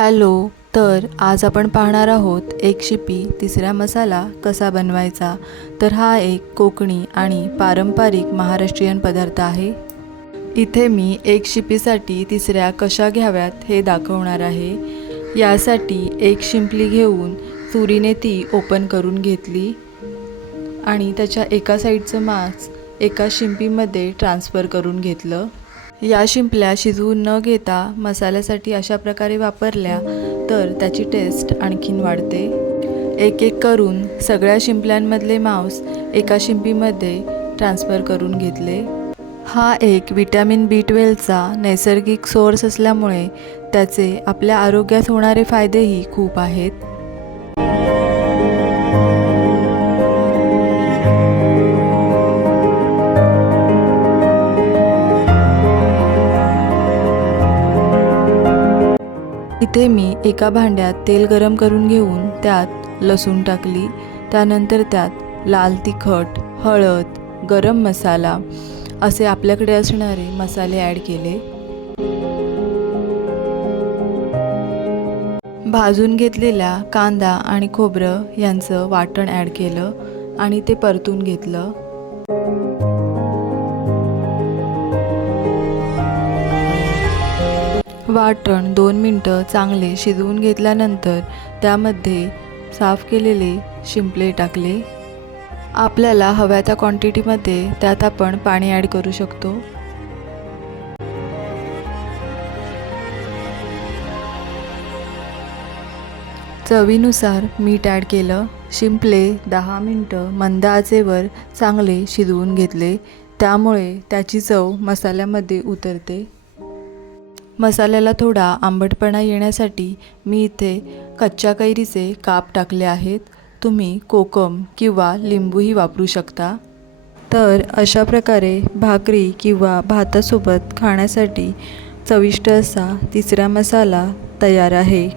Hello. तर आज आपण पाहणार आहोत एक शिपी तिसरा मसाला कसा बनवायचा. तर हा एक कोकणी आणि पारंपरिक महाराष्ट्रीयन पदार्थ आहे. इथे मी एक शिपीसाठी तिसऱ्या कशा घ्याव्यात हे दाखवणार आहे. यासाठी एक शिंपली घेऊन सुरीने ती ओपन करून घेतली आणि त्याच्या एका साईडचं मांस एका शिंपीमध्ये ट्रान्सफर करून घेतलं. या शिंपल्या शिजवून न घेता मसाल्यासाठी अशा प्रकारे वापरल्या तर त्याची टेस्ट आणखीन वाढते. एक एक करून सगळ्या शिंपल्यांमधले मांस एका शिंपीमध्ये ट्रान्सफर करून घेतले. हा एक विटॅमिन B12चा नैसर्गिक सोर्स असल्यामुळे त्याचे आपल्या आरोग्यात होणारे फायदेही खूप आहेत. इथे मी एका भांड्यात तेल गरम करून घेऊन त्यात लसूण टाकली. त्यानंतर त्यात लाल तिखट, हळद, गरम मसाला असे आपल्याकडे असणारे मसाले ॲड केले. भाजून घेतलेल्या कांदा आणि खोबरं यांचं वाटण ॲड केलं आणि ते परतून घेतलं. वाटण 2 मिनटं चांगले शिजवून घेतल्यानंतर त्यामध्ये साफ केलेले शिंपले टाकले. आपल्याला हव्या त्या क्वांटिटीमध्ये त्यात आपण पाणी ॲड करू शकतो. चवीनुसार मीठ ॲड केलं. शिंपले 10 मिनटं मंद आचेवर चांगले शिजवून घेतले. त्यामुळे त्याची चव मसाल्यामध्ये उतरते. मसाल्याला थोडा आंबटपणा येण्यासाठी मी इथे कच्च्या कैरीचे काप टाकले आहेत. तुम्ही कोकम किंवा लिंबूही वापरू शकता. तर अशा प्रकारे भाकरी किंवा भातासोबत खाण्यासाठी चविष्ट असा तिसरा मसाला तयार आहे.